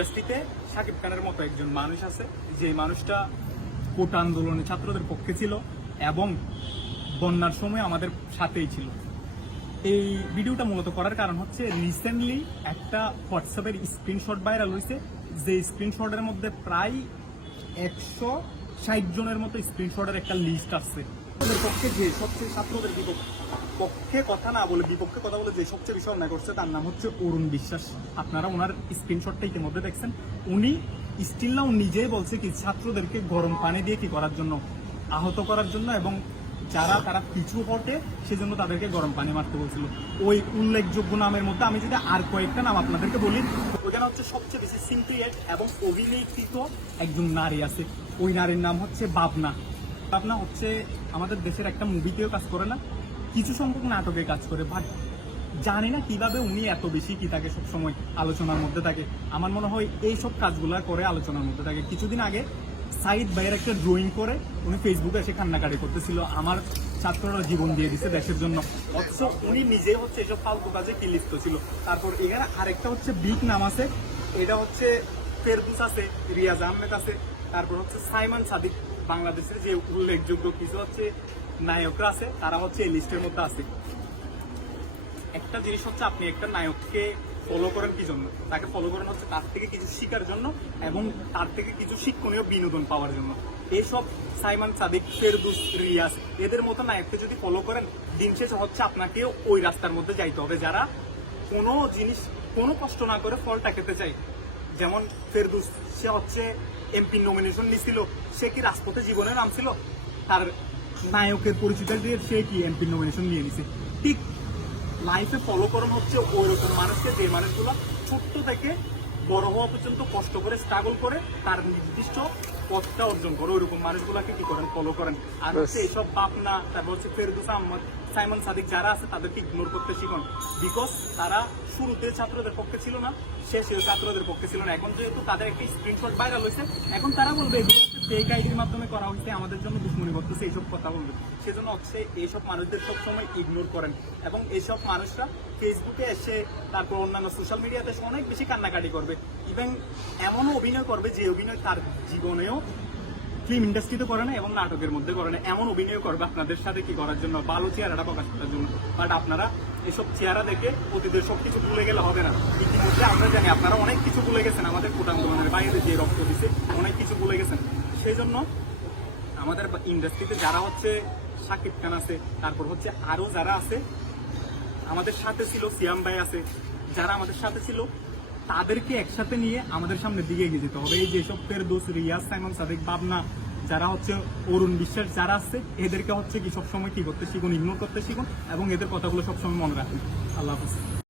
ইন্ডাস্ট্রিতে শাকিব খানের মতো একজন মানুষ আছে, যে মানুষটা কোটা আন্দোলনে ছাত্রদের পক্ষে ছিল এবং বন্যার সময় আমাদের সাথেই ছিল। এই ভিডিওটা মূলত করার কারণ হচ্ছে রিসেন্টলি একটা হোয়াটসঅ্যাপের স্ক্রিনশট ভাইরাল হয়েছে, যে স্ক্রিনশটের মধ্যে প্রায় 160 জনের মতো স্ক্রিনশটের একটা লিস্ট আছে। ওদের পক্ষে যে সবচেয়ে ছাত্রদের পক্ষে কথা না বলে বিপক্ষে কথা বলে যে সবচেয়ে বেশি অন্যায় করছে তার নাম হচ্ছে অরুণ বিশ্বাস। আপনারা ওনার স্ক্রিনশটটা ইতিমধ্যে দেখছেন। উনি স্টিল নাও নিজেই বলছে কি ছাত্রদেরকে গরম পানি দিয়ে কি করার জন্য, আহত করার জন্য, এবং যারা তারা পিছু হটে সেজন্য তাদেরকে গরম পানি মারতে বলছিল। ওই উল্লেখযোগ্য নামের মধ্যে আমি যদি আর কয়েকটা নাম আপনাদেরকে বলি, ওইখানে হচ্ছে সবচেয়ে বেশি সিম্পিয়েট এবং অভিনেত্রিত একজন নারী আছে। ওই নারীর নাম হচ্ছে বাবনা। বাবনা হচ্ছে আমাদের দেশের একটা মুভিতেও কাজ করে না, কিছু সংখ্যক নাটকে কাজ করে, বাট জানি না কিভাবে উনি এত বেশি কি থাকে সবসময় আলোচনার মধ্যে থাকে। আমার মনে হয় এইসব কাজগুলো করে আলোচনার মধ্যে থাকে। কিছুদিন আগে সাইদ ভাইয়ের একটা ড্রয়িং করে উনি ফেসবুকে এসে কান্নাকাটি করতেছিল, আমার ছাত্ররা জীবন দিয়ে দিচ্ছে দেশের জন্য, অথচ উনি নিজে হচ্ছে এসব ফালতু কাজে কি লিপ্ত ছিল। তারপর এখানে আরেকটা হচ্ছে বিগ নাম আছে, এটা হচ্ছে ফেরদৌস আছে, রিয়াজ আহমেদ আছে, তারপর হচ্ছে সাইমন সাদিক। বাংলাদেশের যে উল্লেখযোগ্য কিছু হচ্ছে নায়করা আছে তারা হচ্ছে এই লিস্টের মধ্যে আছে। একটা জিনিস হচ্ছে আপনি একটা নায়ককে ফলো করেন কি জন্য? তাকে ফলো করেন হচ্ছে তার থেকে কিছু শেখার জন্য এবং তার থেকে কিছু শিক্ষণীয় বিনোদন পাওয়ার জন্য। এইসব সাইমন সাদিক, ফেরদৌস, রিয়াজ এদের মতো নায়ককে যদি ফলো করেন, দিন শেষে হচ্ছে আপনাকেও ওই রাস্তার মধ্যে যাইতে হবে, যারা কোনো জিনিস কোনো কষ্ট না করে ফলটা খেতে চায়। যেমন ফেরদৌস, সে হচ্ছে এমপি নমিনেশন নিছিল, সে কি রাজপথে জীবনে নামছিল? তার নায়কের পরিচিতি দিয়ে সে কি এমপি নমিনেশন নিয়ে নিছে। ঠিক লাইফে ফলো করুন হচ্ছে ওই রকম মানুষকে, যে মানুষগুলো ছোট্ট থেকে বড় হওয়া পর্যন্ত কষ্ট করে স্ট্রাগল করে তার নির্দিষ্ট পথটা অর্জন করে, ওই রকম মানুষগুলোকে কি করেন ফলো করেন। আর হচ্ছে এইসব বাপনা, তারপর হচ্ছে ফেরদৌস আহমদ, সাইমন সাদিক যারা আছে তাদেরকে ইগনোর করতে শিখুন, বিকজ তারা শুরুতে ছাত্রদের পক্ষে ছিল না, শেষে ছাত্রদের পক্ষে ছিল না। এখন যেহেতু তাদের একটা স্ক্রিনশট ভাইরাল হয়েছে, এখন তারা বলবে এগুলো হচ্ছে ফেক আইডির মাধ্যমে করা হয়েছে, আমাদের জন্য দুশ্মনী করতেছে, এইসব কথা বলবে। সেজন্য হচ্ছে এইসব মানুষদের সবসময় ইগনোর করেন, এবং এইসব মানুষরা ফেসবুকে এসে তারপর অন্যান্য সোশ্যাল মিডিয়াতে এসে অনেক বেশি কান্নাকাটি করবে, ইভেন এমনও অভিনয় করবে যে অভিনয় তার জীবনেও ফিল্ম ইন্ডাস্ট্রিতে করে না এবং নাটকের মধ্যে করে না। এমন অভিনয় করবে আপনাদের সাথে কি করার জন্য? ভালো চেহারাটা প্রকাশ করার জন্য। বাট আপনারা এসব চেহারা দেখে অতীতের সব কিছু ভুলে গেলে হবে না। ইতিমধ্যে আমরা জানি আপনারা অনেক কিছু ভুলে গেছেন, আমাদের কোটা আন্দোলনের বাইরে যে রক্ত দিচ্ছে অনেক কিছু ভুলে গেছেন। সেই জন্য আমাদের ইন্ডাস্ট্রিতে যারা হচ্ছে শাকিব খান আছে, তারপর হচ্ছে আরো যারা আছে আমাদের সাথে ছিল, সিয়াম ভাই আছে, যারা আমাদের সাথে ছিল তাদেরকে একসাথে নিয়ে আমাদের সামনের দিকে এগিয়ে যেতে হবে। এই যেসব ফেরদৌস, রিয়াজ, সাইমন সাদিক, বাবনা, যারা হচ্ছে অরুণ বিশ্বাস যারা আছে, এদেরকে হচ্ছে কি সবসময় কি করতে শিখুন, ইগনোর করতে শিখুন এবং এদের কথাগুলো সবসময় মনে রাখুন। আল্লাহ হাফিজ।